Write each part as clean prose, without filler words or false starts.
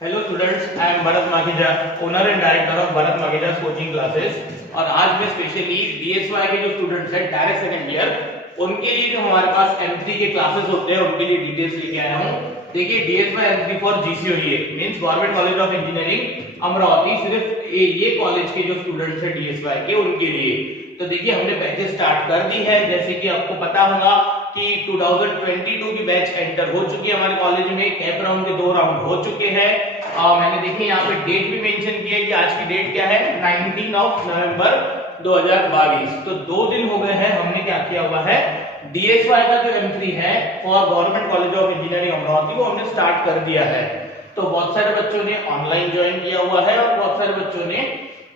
Hello students, I am Bharat Makhija, owner and director of Bharat Makhija coaching classes. और आज मैं specially डीएसवाई के जो स्टूडेंट्स हैं डायरेक्ट सेकंड ईयर, उनके लिए जो हमारे पास M3 के क्लासेस होते हैं उनके लिए डिटेल्स लेके आया हूं। देखिए, डीएसवाई M3 for GCOE means government college of engineering Amravati, सिर्फ ये कॉलेज के जो स्टूडेंट्स हैं डीएसवाई के उनके लिए। तो देखिए, हमने बैचेस स्टार्ट कर दी है। जैसे कि आपको पता होगा कि 2022 की बैच एंटर हो चुकी है हमारे कॉलेज में। कैप राउंड के 2 राउंड हो चुके हैं। मैंने देखिए यहाँ पे डेट भी मेंशन की है कि आज की डेट क्या है, 19 नवंबर 2022। तो 2 दिन हो गए हैं हमने क्या किया हुआ है, डीएसवाई का जो M3 है for government college of engineering Amravati वो हमने स्टार्ट कर दिया है। तो बहुत सारे बच्चों ने ऑनलाइन ज्वाइन किया हुआ है और बहुत सारे बच्चों ने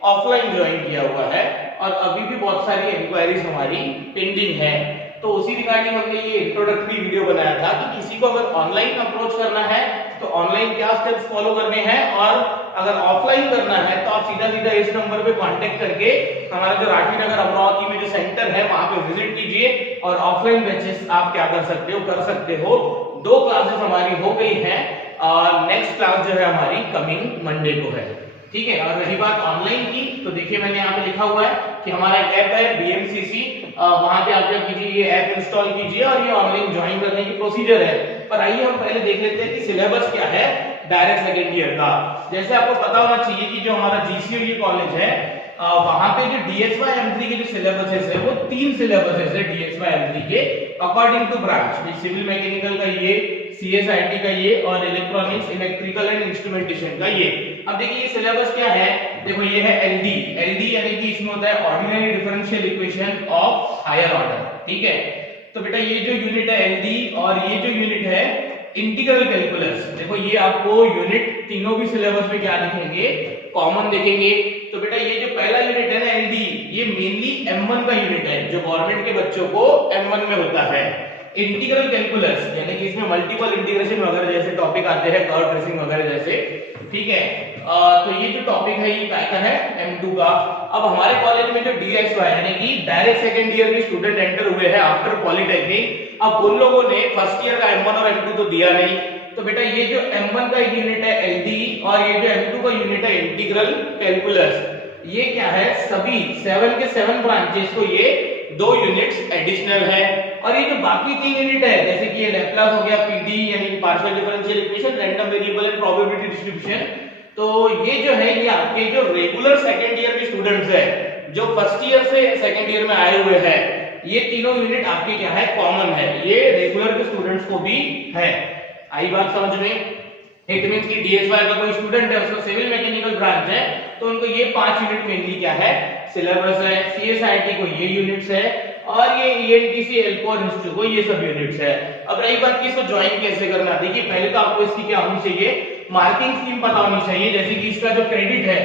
ऑफलाइन ज्वाइन किया हुआ है, और अभी भी बहुत सारी इंक्वायरीज हमारी पेंडिंग है। तो उसी रिगार्डिंग हमने ये इंट्रोडक्टरी वीडियो बनाया था कि किसी को अगर ऑनलाइन अप्रोच करना है तो ऑनलाइन क्या स्टेप्स फॉलो करने हैं, और अगर ऑफलाइन करना है तो आप सीधा सीधा इस नंबर पे कांटेक्ट करके हमारा जो राठी नगर अमरावती में जो सेंटर है वहां पे विजिट कीजिए, और ऑफलाइन बैचेस आप क्या कर सकते हो। 2 क्लासेस हमारी हो गई हैं, और नेक्स्ट क्लास जो है हमारी कमिंग मंडे को है, ठीक है। और रही बात ऑनलाइन की, तो देखिए मैंने यहाँ पे लिखा हुआ है कि हमारा एक ऐप है BMCC, वहां पे आप क्या कीजिए, ये ऐप इंस्टॉल कीजिए और ये ऑनलाइन ज्वाइन करने की प्रोसीजर है। पर आइए हम पहले देख लेते हैं कि सिलेबस क्या है डायरेक्ट सेकेंड ईयर का। जैसे आपको पता होना चाहिए कि जो हमारा GCOE कॉलेज है वहां पे जो DSY M3 के जो सिलेबसेस है वो 3 सिलेबसेस है DSY M3 के according to branch. Civil mechanical का ये, CSIT का ये, और इलेक्ट्रॉनिक्स इलेक्ट्रिकल एंड इंस्ट्रूमेंटेशन का ये। अब देखिए ये सिलेबस क्या है, देखो ये है LD यानी कि इसमें होता है ordinary differential equation of higher order, ठीक है। तो बेटा ये जो यूनिट है LD, और ये जो यूनिट है इंटीग्रल कैलकुलस, देखो ये आपको यूनिट तीनों भी सिलेबस में क्या दिखेंगे, कॉमन देखेंगे। तो बेटा ये जो पहला यूनिट है ना LD, ये मेनली M1 का यूनिट है जो गवर्नमेंट के बच्चों को M1 में होता है। इंटीग्रल कैलकुलस यानी कि इसमें मल्टीपल इंटीग्रेशन वगैरह जैसे टॉपिक आते हैं, कर्व ट्रेसिंग वगैरह जैसे, ठीक है। तो ये जो टॉपिक है ये क्या है, M2 का। अब हमारे कॉलेज में जो DSY यानी कि डायरेक्ट सेकंड ईयर के स्टूडेंट एंटर हुए हैं आफ्टर पॉलिटेक्निक, अब उन लोगों ने फर्स्ट ईयर का M1 और M2 तो दिया नहीं। तो बेटा ये जो M1 का यूनिट है LD, और ये जो M2 का यूनिट है इंटीग्रल कैलकुलस, ये क्या है, सभी 7 के 7 ब्रांचेस को ये 2 यूनिट्स एडिशनल है। और ये जो बाकी 3 यूनिट है, जैसे कि ये लैप्लास हो गया, PD यानी partial differential equation, random variable and probability distribution, तो ये जो है ये आपके जो रेगुलर सेकंड ईयर के स्टूडेंट्स है जो फर्स्ट ईयर से सेकंड ईयर में आए हुए हैं, ये तीनों यूनिट आपके क्या है, कॉमन है। ये रेगुलर के स्टूडेंट्स को भी है। आई बात समझ में? इट मींस कि DSY का कोई स्टूडेंट है, उसका सिविल मैकेनिकल ब्रांच है, तो उनको ये 5 यूनिट मेनली क्या है, सिलेबस है। CSIT को ये यूनिट्स है, और ये ENTC L4 इंस्टीट्यूट को ये सब यूनिट्स है। अब रही बात कि इसको ज्वाइन कैसे करना, देखिए पहले तो आपको इसकी क्या होनी चाहिए, मार्किंग स्कीम पता होनी चाहिए। जैसे कि इसका जो क्रेडिट है,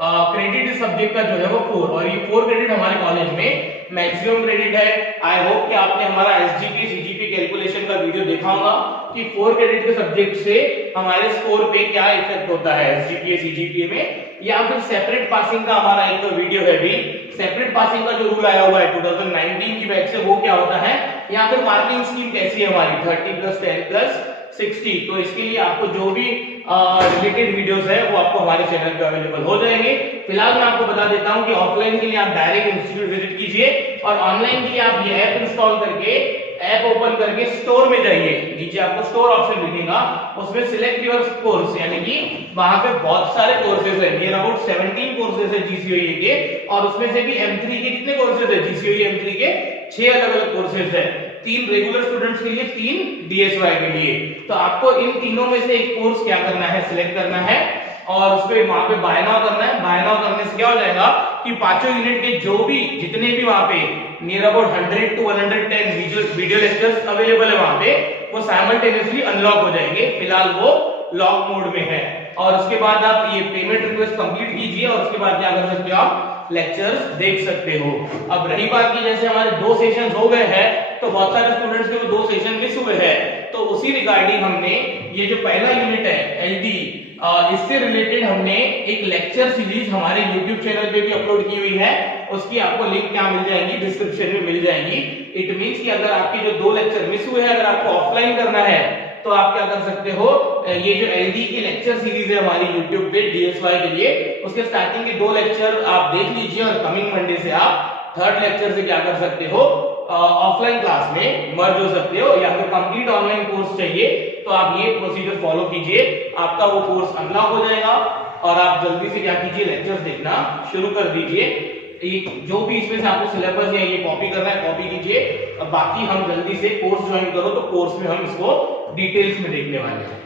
क्रेडिट सब्जेक्ट का जो है वो 4, और ये 4 क्रेडिट हमारे कॉलेज में मैक्सिमम क्रेडिट है। आई होप कि आपने हमारा SGP CGP कैलकुलेशन का वीडियो देखा होगा कि 4 क्रेडिट के सब्जेक्ट से हमारे स्कोर पे क्या इफेक्ट होता है SGPA CGPA में, या फिर सेपरेट पासिंग का हमारा एक वीडियो है भी। सेपरेट पासिंग का जो रूल आया हुआ है 2019 की बैच से, वो क्या होता है, या फिर मार्किंग स्कीम कैसी है हमारी 30 + 10 + 60। तो इसके लिए आपको जो भी रिलेटेड वीडियोस है वो आपको हमारे चैनल पे अवेलेबल हो जाएंगे। फिलहाल मैं आपको बता देता हूं कि ऑफलाइन के लिए आप डायरेक्ट इंस्टीट्यूट विजिट कीजिए, और ऑनलाइन के लिए आप ये ऐप इंस्टॉल करके, ऐप ओपन करके स्टोर में जाइए। नीचे आपको स्टोर ऑप्शन दिखेगा, उसमें सिलेक्ट योर कोर्स, यानी कि वहां पे बहुत सारे कोर्सेज है, नियर अबाउट 17 कोर्सेज है GCOE के, और उसमें से भी M3 के कितने कोर्सेज है, GCOE M3 के 6 अलग-अलग कोर्सेज है, 3 रेगुलर स्टूडेंट्स के लिए, 3 DSY के लिए। तो आपको इन तीनों में से एक कोर्स क्या करना है, सिलेक्ट करना है, और उस पे वहां पे बाय नाउ करना है। बाय नाउ करने से क्या हो जाएगा कि 5 यूनिट के जो भी जितने भी वहां पे near about 100 to 110 video lectures available है वहां पे, वो साइमल्टेनियसली अनलॉक हो जाएंगे। फिलहाल वो लॉक मोड में है, और उसके बाद आप ये पेमेंट रिक्वेस्ट कंप्लीट कीजिए, और उसके बाद क्या कर सकते हो, आप लेक्चर्स देख सकते हो। अब रही बात की जैसे हमारे 2 सेशंस हो गए हैं, तो बहुत सारे स्टूडेंट्स के 2 सेशन मिस हुए हैं, तो उसी रिगार्डिंग हमने ये जो पहला यूनिट है LD, इससे रिलेटेड हमने एक लेक्चर सीरीज हमारे YouTube चैनल पे भी अपलोड की हुई है। उसकी आपको लिंक क्या मिल जाएंगी, डिस्क्रिप्शन में मिल जाएंगी। इट मींस कि अगर आपके जो 2 लेक्चर मिस हुए हैं, अगर आपको ऑफलाइन करना है तो आप क्या कर सकते हो, ये जो एलडी की लेक्चर सीरीज है हमारी YouTube पे डीएसवाई के लिए, उसके स्टार्टिंग के 2 लेक्चर आप देख लीजिए और कमिंग मंडे से आप थर्ड लेक्चर से क्या कर सकते हो, ऑफलाइन क्लास में मर्ज हो सकते हो, या फिर कंप्लीट ऑनलाइन कोर्स चाहिए तो आप ये प्रोसीजर फॉलो कीजिए, आपका वो कोर्स अनलॉक हो जाएगा और आप जल्दी से क्या कीजिए, लेक्चर्स देखना शुरू कर दीजिए। जो भी इसमें से आपको सिलेबस है ये कॉपी करना है, कॉपी कीजिए, और बाकी हम जल्दी से कोर्स ज्वाइन करो तो कोर्स में हम इसको डिटेल्स में देखने वाले हैं।